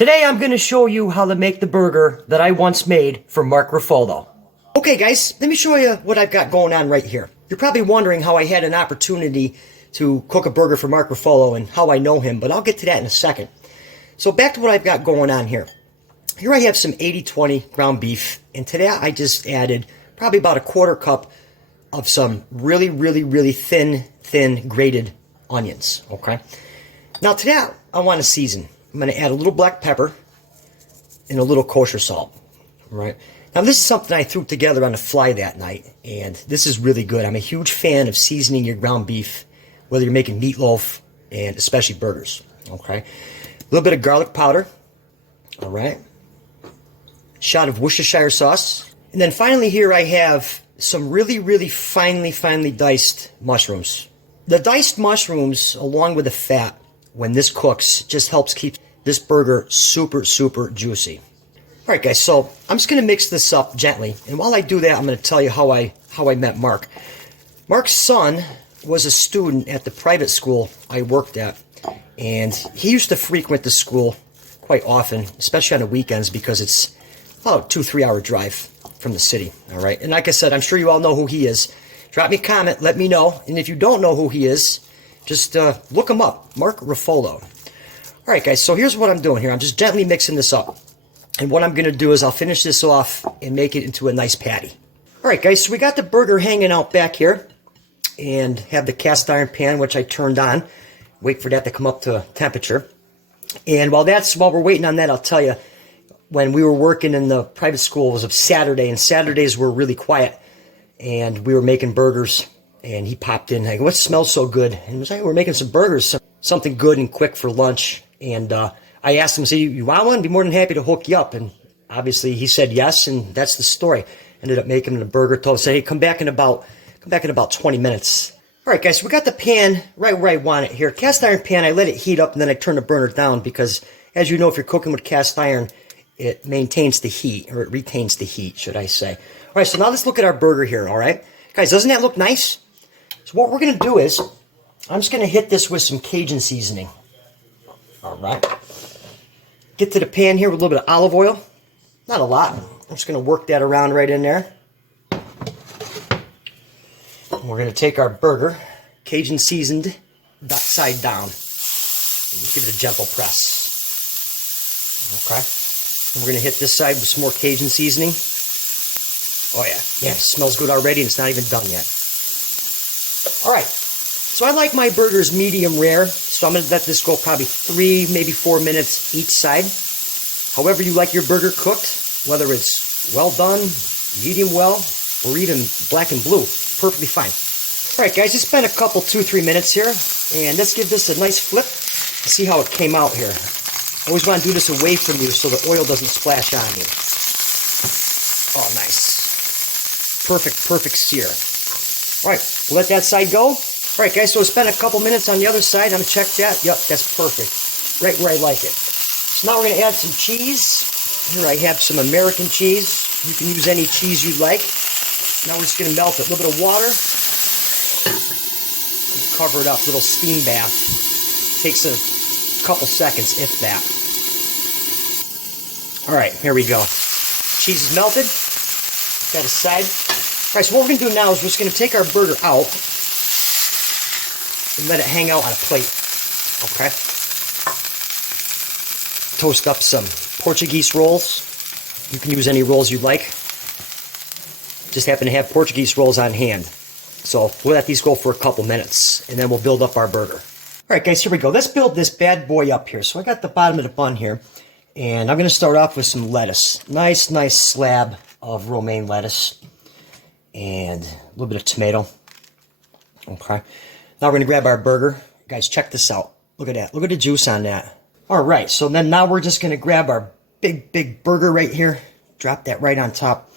Today I'm going to show you how to make the burger that I once made for Mark Ruffalo. Okay guys, let me show you what I've got going on right here. You're probably wondering how I had an opportunity to cook a burger for Mark Ruffalo and how I know him, but I'll get to that in a second. So back to what I've got going on here. Here I have some 80-20 ground beef, and today I just added probably about a quarter cup of some really thin grated onions, okay? Now today I want to season. I'm going to add a little black pepper and a little kosher salt, all right? Now this is something I threw together on the fly that night, and this is really good. I'm a huge fan of seasoning your ground beef, whether you're making meatloaf and especially burgers, okay? A little bit of garlic powder, all right? Shot of Worcestershire sauce. And then finally here I have some really finely diced mushrooms. The diced mushrooms, along with the fat, when this cooks, just helps keep this burger super juicy. Alright guys, so I'm just going to mix this up gently, and while I do that, I'm going to tell you how I met Mark. Mark's son was a student at the private school I worked at, and he used to frequent the school quite often, especially on the weekends, because it's about a 2-3 hour drive from the city. Alright, and like I said, I'm sure you all know who he is. Drop me a comment, let me know, and if you don't know who he is, just look him up, Mark Ruffalo. Alright guys, so here's what I'm doing here. I'm just gently mixing this up. And what I'm going to do is I'll finish this off and make it into a nice patty. Alright guys, so we got the burger hanging out back here. And have the cast iron pan, which I turned on. Wait for that to come up to temperature. And while we're waiting on that, I'll tell you, when we were working in the private school, it was a Saturday, and Saturdays were really quiet. And we were making burgers. And he popped in, like, what smells so good? And he was like, we're making some burgers, something good and quick for lunch. And I asked him, say, you want one? I'd be more than happy to hook you up. And obviously he said yes, and that's the story. Ended up making him a burger. Told him, say, hey, come back in about 20 minutes. All right, guys, so we got the pan right where I want it here. Cast iron pan, I let it heat up, and then I turn the burner down because, as you know, if you're cooking with cast iron, it maintains the heat, or it retains the heat, should I say. All right, so now let's look at our burger here, all right? Guys, doesn't that look nice? So what we're going to do is, I'm just going to hit this with some Cajun seasoning. All right. Get to the pan here with a little bit of olive oil. Not a lot. I'm just going to work that around right in there. And we're going to take our burger, Cajun seasoned, side down. And give it a gentle press. Okay. And we're going to hit this side with some more Cajun seasoning. Oh yeah. Yeah, it smells good already, and it's not even done yet. Alright, so I like my burgers medium rare, so I'm going to let this go probably 3, maybe 4 minutes each side. However you like your burger cooked, whether it's well done, medium well, or even black and blue, perfectly fine. Alright guys, it's been a couple, 2-3 minutes here, and let's give this a nice flip and see how it came out here. I always want to do this away from you so the oil doesn't splash on you. Oh, nice. Perfect sear. Alright, we'll let that side go. Alright guys, so it's been a couple minutes on the other side. I'm going to check that. Yep, that's perfect. Right where I like it. So now we're going to add some cheese. Here I have some American cheese. You can use any cheese you like. Now we're just going to melt it. A little bit of water. Cover it up. Little steam bath. Takes a couple seconds, if that. Alright, here we go. Cheese is melted. That aside. Alright, so what we're going to do now is we're just going to take our burger out and let it hang out on a plate. Okay? Toast up some Portuguese rolls. You can use any rolls you like. Just happen to have Portuguese rolls on hand. So we'll let these go for a couple minutes, and then we'll build up our burger. Alright guys, here we go. Let's build this bad boy up here. So I got the bottom of the bun here, and I'm going to start off with some lettuce. Nice slab of romaine lettuce. And a little bit of tomato. Okay. Now we're going to grab our burger. Guys, check this out. Look at that. Look at the juice on that. Alright, so then now we're just going to grab our big burger right here. Drop that right on top.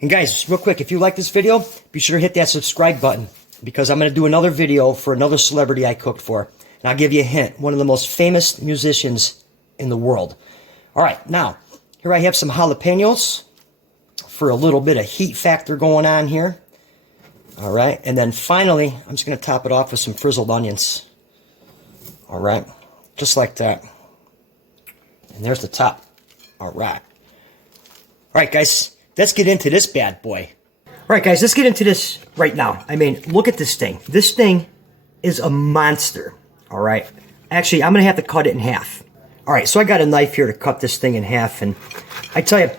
And guys, real quick, if you like this video, be sure to hit that subscribe button, because I'm going to do another video for another celebrity I cooked for. And I'll give you a hint. One of the most famous musicians in the world. Alright, now, here I have some jalapenos for a little bit of heat factor going on here. Alright, and then finally, I'm just going to top it off with some frizzled onions. Alright, just like that. And there's the top. All right. All right, guys, let's get into this bad boy. All right, guys, let's get into this right now. I mean, look at this thing. This thing is a monster. All right. Actually, I'm going to have to cut it in half. All right, so I got a knife here to cut this thing in half. And I tell you,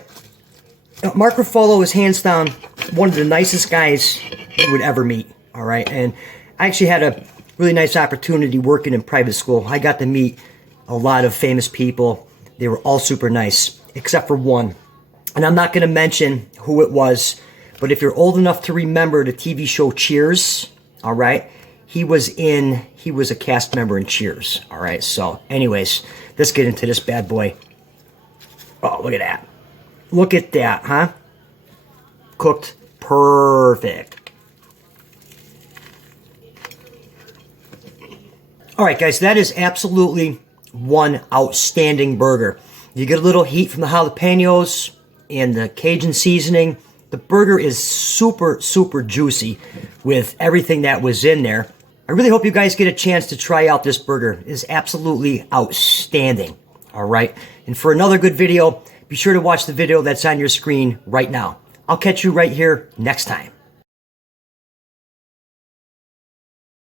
Mark Ruffalo is hands down one of the nicest guys you would ever meet. All right. And I actually had a really nice opportunity working in private school. I got to meet a lot of famous people. They were all super nice, except for one. And I'm not going to mention who it was, but if you're old enough to remember the TV show Cheers, all right, he was a cast member in Cheers, all right? So anyways, let's get into this bad boy. Oh, look at that. Look at that, huh? Cooked perfect. All right, guys, that is absolutely one outstanding burger. You get a little heat from the jalapenos and the Cajun seasoning. The burger is super, super juicy with everything that was in there. I really hope you guys get a chance to try out this burger. It is absolutely outstanding. All right. And for another good video, be sure to watch the video that's on your screen right now. I'll catch you right here next time.